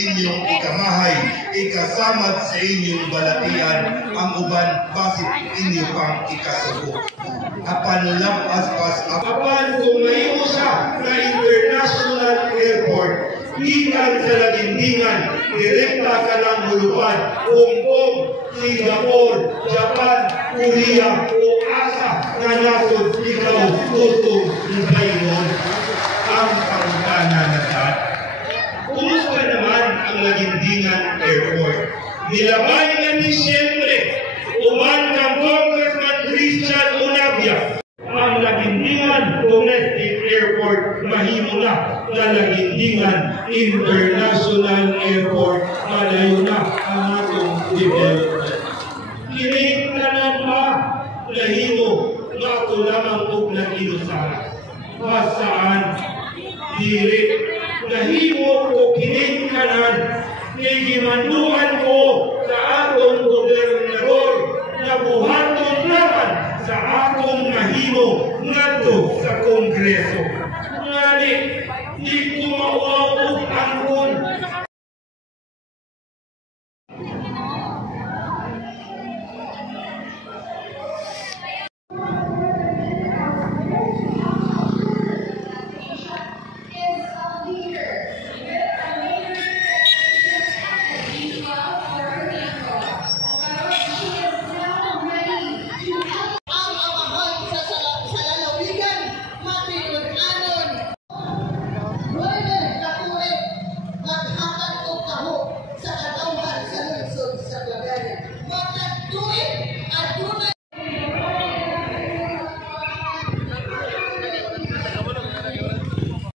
inyong ikamahay, ikasamad sa inyong balatian, ang uban basit inyo pang ikasuko. Apan lapas pas apan kung mahimo siya na international airport, gikan sa lagindingan, direkta ka ng mulupan, Hong Kong, Singapore, Japan, Korea, o asa na nasod ikaw gustong ibayon ang pangkana na dyan. Kumusta naman ang lagindingan airport? Nilabay nga ni siyempre, uman kang Congressman Christian Unabia, ang lagindingan domestic airport mahimo na lagindingan international airport, malayo na ang atong development. Kinigtanan pa lahimo nga ito lamang og nakinusahan. Pasaan dili lahimo o kinigtanan kay gimanduan